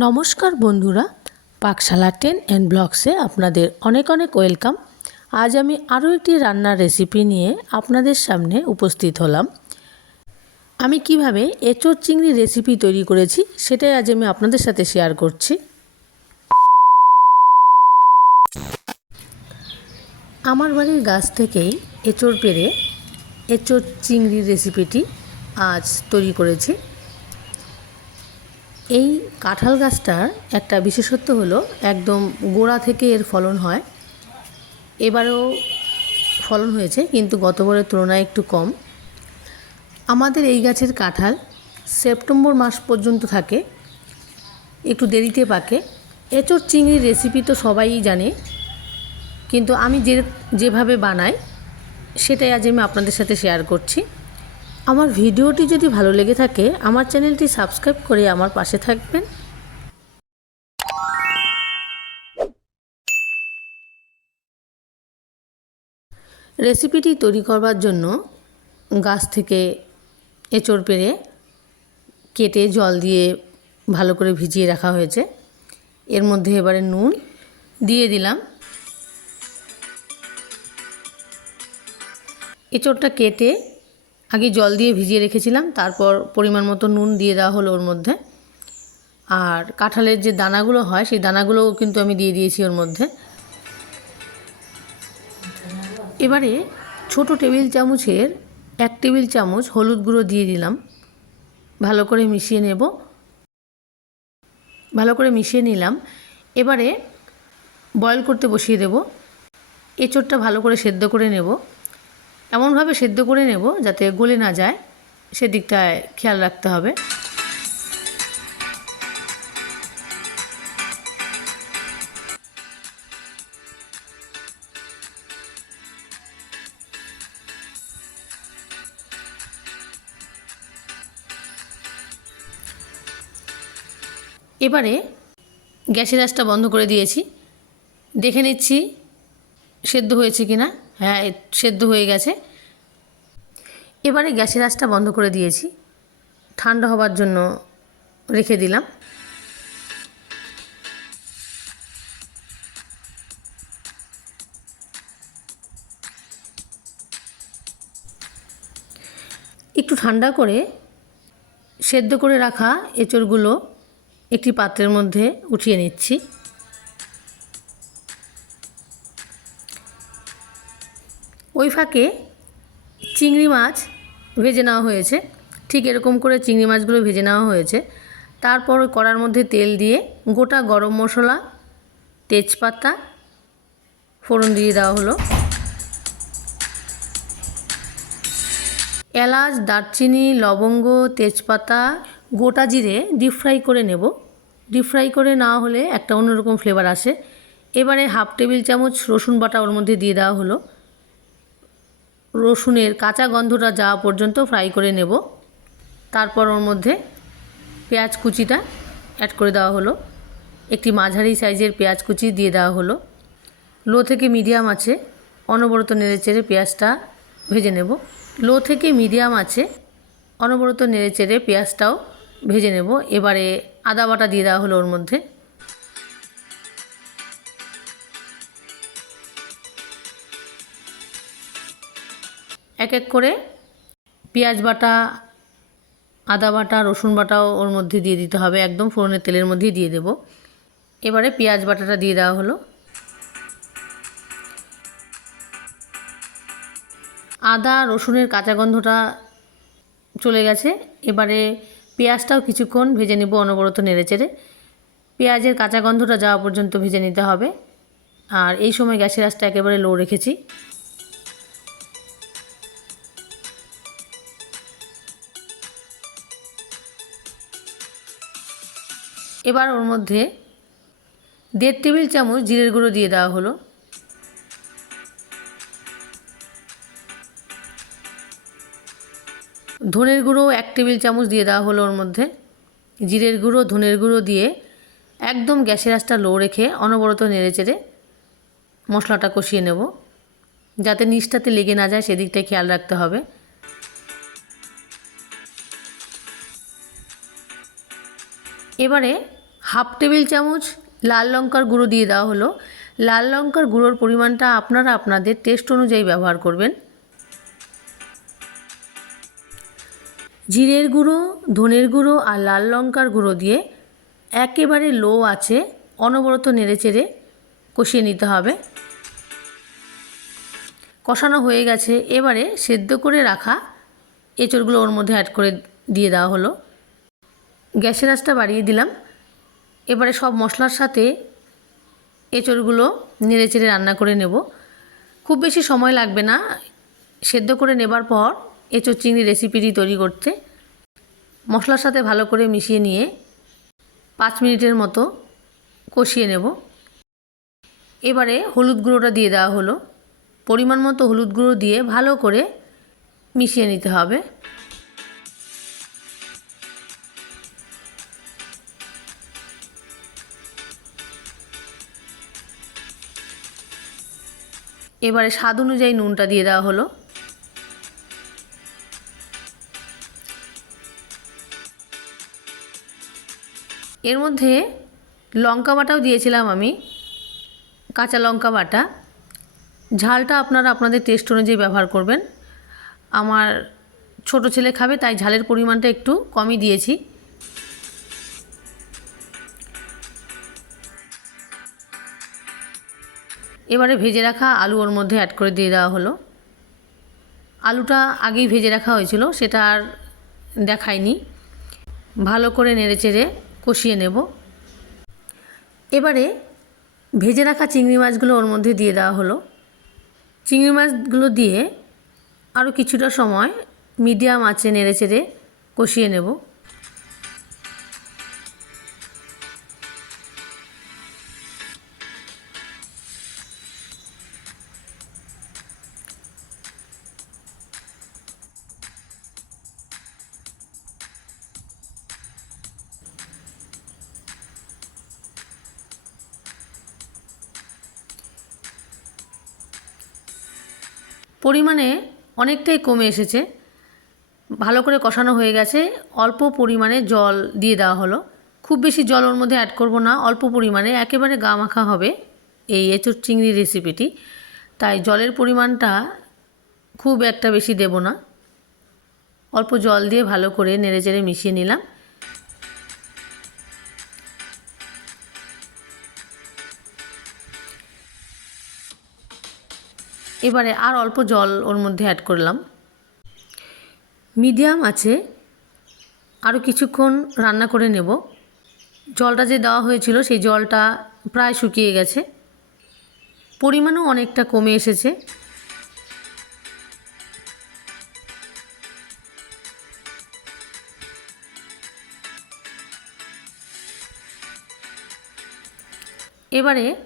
নমস্কার বন্ধুরা, পাকশালা ten and ব্লগসে আপনাদের অনেক অনেক ওয়েলকাম। আজ আমি আরও একটি রান্নার রেসিপি নিয়ে আপনাদের সামনে উপস্থিত হলাম। আমি কীভাবে এঁচোড় চিংড়ি রেসিপি তৈরি করেছি সেটাই আজ আমি আপনাদের সাথে শেয়ার করছি। আমার বাড়ির গাছ থেকেই এঁচোড় পেরে এঁচোড় চিংড়ির রেসিপিটি আজ তৈরি করেছি। এই কাঁঠাল গাছটার একটা বিশেষত্ব হলো একদম গোড়া থেকে এর ফলন হয়। এবারেও ফলন হয়েছে, কিন্তু গতবারের তুলনায় একটু কম। আমাদের এই গাছের কাঁঠাল সেপ্টেম্বর মাস পর্যন্ত থাকে, একটু দেরিতে পাকে। এঁচোড় চিংড়ির রেসিপি তো সবাই জানে, কিন্তু আমি যে, যেভাবে বানাই, সেটাই আজ আমি আপনাদের সাথে শেয়ার করছি। আমার ভিডিওটি যদি ভালো লেগে থাকে, আমার চ্যানেলটি সাবস্ক্রাইব করে আমার পাশে থাকবেন। রেসিপিটি তৈরি করবার জন্য গাছ থেকে এঁচড় পেরে কেটে জল দিয়ে ভালো করে ভিজিয়ে রাখা হয়েছে। এর মধ্যে এবারে নুন দিয়ে দিলাম। এঁচড়টা কেটে আগে জল দিয়ে ভিজিয়ে রেখেছিলাম, তারপর পরিমাণ মতো নুন দিয়ে দেওয়া হলো ওর মধ্যে। আর কাঁঠালের যে দানাগুলো হয়, সেই দানাগুলোও কিন্তু আমি দিয়ে দিয়েছি ওর মধ্যে। এবারে ছোট টেবিল চামচের এক টেবিল চামচ হলুদ গুঁড়ো দিয়ে দিলাম। ভালো করে মিশিয়ে নেব। ভালো করে মিশিয়ে নিলাম। এবারে বয়েল করতে বসিয়ে দেব। এঁচোড়টা ভালো করে সেদ্ধ করে নেব। এমনভাবে সেদ্ধ করে নেব যাতে গলে না যায়। সেদিকটায় খেয়াল রাখতে হবে। এবারে গ্যাসের আঁচটা বন্ধ করে দিয়েছি। দেখে নিচ্ছি সেদ্ধ হয়েছে কি না হ্যাঁ সেদ্ধ হয়ে গেছে। এবারে গ্যাসের আঁচটা বন্ধ করে দিয়েছি। ঠান্ডা হবার জন্য রেখে দিলাম। একটু ঠান্ডা করে সেদ্ধ করে রাখা এঁচড়গুলো একটি পাত্রের মধ্যে উঠিয়ে নিচ্ছি। ওই ফাঁকে চিংড়ি মাছ ভেজে নেওয়া হয়েছে। ঠিক এরকম করে চিংড়ি মাছগুলো ভেজে নেওয়া হয়েছে। তারপর ওই কড়ার মধ্যে তেল দিয়ে গোটা গরম মশলা, তেজপাতা ফোড়ন দিয়ে দেওয়া হলো। এলাচ, দারচিনি, লবঙ্গ, তেজপাতা, গোটা জিরে ডিপ ফ্রাই করে নেব। ডিপ ফ্রাই করে না হলে একটা অন্যরকম ফ্লেভার আসে। এবারে হাফ টেবিল চামচ রসুন বাটা ওর মধ্যে দিয়ে দেওয়া হলো। রসুনের কাঁচা গন্ধটা যাওয়া পর্যন্ত ফ্রাই করে নেব। তারপর ওর মধ্যে পেঁয়াজ কুচিটা অ্যাড করে দেওয়া হলো। একটি মাঝারি সাইজের পেঁয়াজ কুচি দিয়ে দেওয়া হলো। লো থেকে মিডিয়াম আছে, অনবরত নেড়ে চেড়ে পেঁয়াজটা ভেজে নেব। লো থেকে মিডিয়াম আছে, অনবরত নেড়ে চেড়ে পেঁয়াজটাও ভেজে নেব। এবারে আদা বাটা দিয়ে দেওয়া হলো ওর মধ্যে। এক এক করে পেঁয়াজ বাটা, আদা বাটা, রসুন বাটাও ওর মধ্যে দিয়ে দিতে হবে। একদম ফোড়নের তেলের মধ্যেই দিয়ে দেব। এবারে পেঁয়াজ বাটাটা দিয়ে দেওয়া হলো। আদা, রসুনের কাঁচা গন্ধটা চলে গেছে। এবারে পেঁয়াজটাও কিছুক্ষণ ভেজে নেব অনবরত নেড়ে চেড়ে। পেঁয়াজের কাঁচা গন্ধটা যাওয়া পর্যন্ত ভেজে নিতে হবে। আর এই সময় গ্যাসের আঁচটা একেবারে লো রেখেছি। এবার ওর মধ্যে দেড় টেবিল চামচ জিরের গুঁড়ো দিয়ে দেওয়া হলো। ধনের গুঁড়ো এক টেবিল চামচ দিয়ে দেওয়া হলো ওর মধ্যে। জিরের গুঁড়ো, ধনের গুঁড়ো দিয়ে একদম গ্যাসের আঁচটা লো রেখে অনবরত নেড়ে চেড়ে মশলাটা কষিয়ে নেব। যাতে নিচটাতে লেগে না যায়, সেদিকটায় খেয়াল রাখতে হবে। এবারে হাফ টেবিল চামচ লাল লঙ্কার গুঁড়ো দিয়ে দেওয়া হলো। লাল লঙ্কার গুঁড়োর পরিমাণটা আপনারা আপনাদের টেস্ট অনুযায়ী ব্যবহার করবেন। জিরের গুঁড়ো, ধনের গুঁড়ো আর লাল লঙ্কার গুঁড়ো দিয়ে একেবারে লো আছে অনবরত নেড়েচেড়ে কষিয়ে নিতে হবে। কষানো হয়ে গেছে। এবারে সেদ্ধ করে রাখা এঁচড়গুলো ওর মধ্যে অ্যাড করে দিয়ে দেওয়া হলো। গ্যাসের আঁচটা বাড়িয়ে দিলাম। এবারে সব মশলার সাথে এঁচড়গুলো নেড়ে চেড়ে রান্না করে নেব। খুব বেশি সময় লাগবে না। সেদ্ধ করে নেবার পর এঁচড় চিংড়ি রেসিপিটি তৈরি করতে। মশলার সাথে ভালো করে মিশিয়ে নিয়ে পাঁচ মিনিটের মতো কষিয়ে নেব। এবারে হলুদ গুঁড়োটা দিয়ে দেওয়া হলো। পরিমাণ মতো হলুদ গুঁড়ো দিয়ে ভালো করে মিশিয়ে নিতে হবে। এবারে স্বাদ অনুযায়ী নুনটা দিয়ে দেওয়া হলো। এর মধ্যে লঙ্কা বাটাও দিয়েছিলাম আমি, কাঁচা লঙ্কা বাটা। ঝালটা আপনারা আপনাদের টেস্ট অনুযায়ী ব্যবহার করবেন। আমার ছোট ছেলে খাবে, তাই ঝালের পরিমাণটা একটু কমই দিয়েছি। এবারে ভেজে রাখা আলু ওর মধ্যে অ্যাড করে দিয়ে দেওয়া হলো। আলুটা আগেই ভেজে রাখা হয়েছিল, সেটা আর দেখায়নি। ভালো করে নেড়েচেড়ে কষিয়ে নেব। এবারে ভেজে রাখা চিংড়ি মাছগুলো ওর মধ্যে দিয়ে দেওয়া হলো। চিংড়ি মাছগুলো দিয়ে আরও কিছুটা সময় মিডিয়াম আঁচে নেড়েচেড়ে কষিয়ে নেব। পরিমাণে অনেকটাই কমে এসেছে। ভালো করে কষানো হয়ে গেছে। অল্প পরিমাণে জল দিয়ে দেওয়া হলো। খুব বেশি জল ওর মধ্যে অ্যাড করব না। অল্প পরিমাণে। একেবারে গা মাখা হবে এই এঁচুর চিংড়ি রেসিপিটি তাই জলের পরিমাণটা খুব একটা বেশি দেব না। অল্প জল দিয়ে ভালো করে নেড়ে চেড়ে মিশিয়ে নিলাম। এবারে আর অল্প জল ওর মধ্যে অ্যাড করলাম। মিডিয়াম আছে। আরও কিছুক্ষণ রান্না করে নেব। জলটা যে দেওয়া হয়েছিল সেই জলটা প্রায় শুকিয়ে গেছে। পরিমাণও অনেকটা কমে এসেছে। এবারে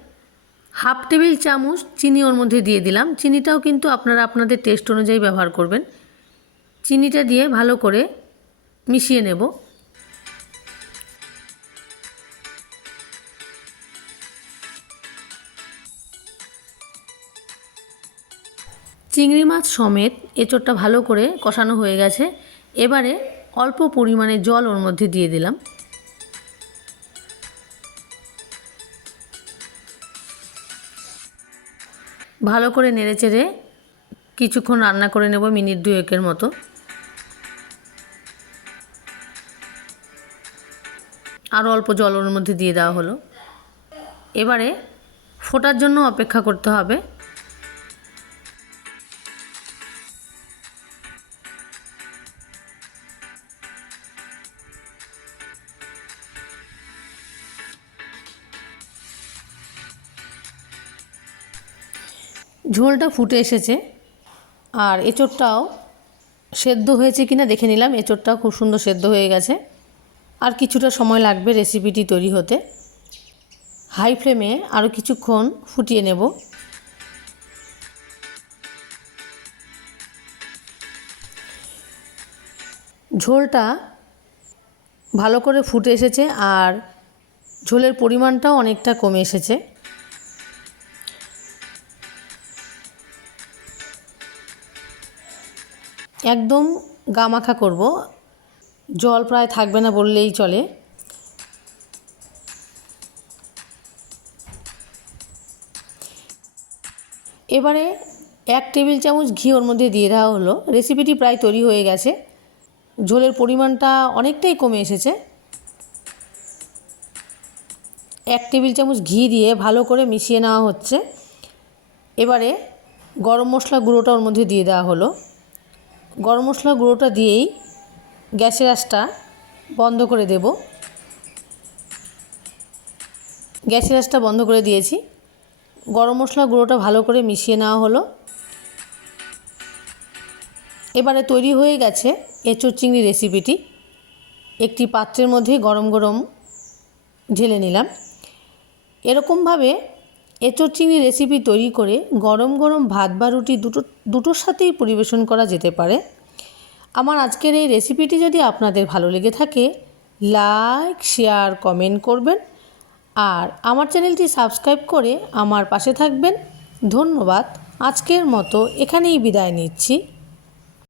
হাফ টেবিল চামচ চিনি ওর মধ্যে দিয়ে দিলাম। চিনিটাও কিন্তু আপনারা আপনাদের টেস্ট অনুযায়ী ব্যবহার করবেন। চিনিটা দিয়ে ভালো করে মিশিয়ে নেব। চিংড়ি মাছ সমেত এঁচোড়টা ভালো করে কষানো হয়ে গেছে। এবারে অল্প পরিমাণে জল ওর মধ্যে দিয়ে দিলাম। ভালো করে নেড়েচেড়ে কিছুক্ষণ রান্না করে নেব মিনিট দুয়েকের মতো। আরও অল্প জলের মধ্যে দিয়ে দেওয়া হলো। এবারে ফোটার জন্য অপেক্ষা করতে হবে। ঝোলটা ফুটে এসেছে। আর এঁচোড়টাও সেদ্ধ হয়েছে কিনা দেখে নিলাম। এঁচোড়টাও খুব সুন্দর সেদ্ধ হয়ে গেছে। আর কিছুটা সময় লাগবে রেসিপিটি তৈরি হতে। হাই ফ্লেমে আরও কিছুক্ষণ ফুটিয়ে নেব। ঝোলটা ভালো করে ফুটে এসেছে আর ঝোলের পরিমাণটাও অনেকটা কমে এসেছে। একদম গামাখা করব। জল প্রায় থাকবে না বললেই চলে। এবারে এক টেবিল চামচ ঘি ওর মধ্যে দিয়ে দেওয়া হলো। রেসিপিটি প্রায় তৈরি হয়ে গেছে। ঝোলের পরিমাণটা অনেকটাই কমে এসেছে। এক টেবিল চামচ ঘি দিয়ে ভালো করে মিশিয়ে নেওয়া হচ্ছে। এবারে গরম মশলা গুঁড়োটা ওর মধ্যে দিয়ে দেওয়া হলো। গরম মশলা গুঁড়োটা দিয়েই গ্যাসের আঁচটা বন্ধ করে দেব। গ্যাসের আঁচটা বন্ধ করে দিয়েছি। গরম মশলা গুঁড়োটা ভালো করে মিশিয়ে নেওয়া হলো। এবারে তৈরি হয়ে গেছে এঁচোড় চিংড়ি রেসিপিটি। একটি পাত্রের মধ্যে গরম গরম ঢেলে নিলাম। এরকমভাবে এঁচোড় চিংড়ি রেসিপি তৈরি করে গরম গরম ভাত বা রুটি দুটো, দুটোর সাথেই পরিবেশন করা যেতে পারে। আমার আজকের এই রেসিপিটি যদি আপনাদের ভালো লেগে থাকে লাইক শেয়ার কমেন্ট করবেন। আর আমার চ্যানেলটি সাবস্ক্রাইব করে আমার পাশে থাকবেন। ধন্যবাদ। আজকের মতো এখানেই বিদায় নিচ্ছি।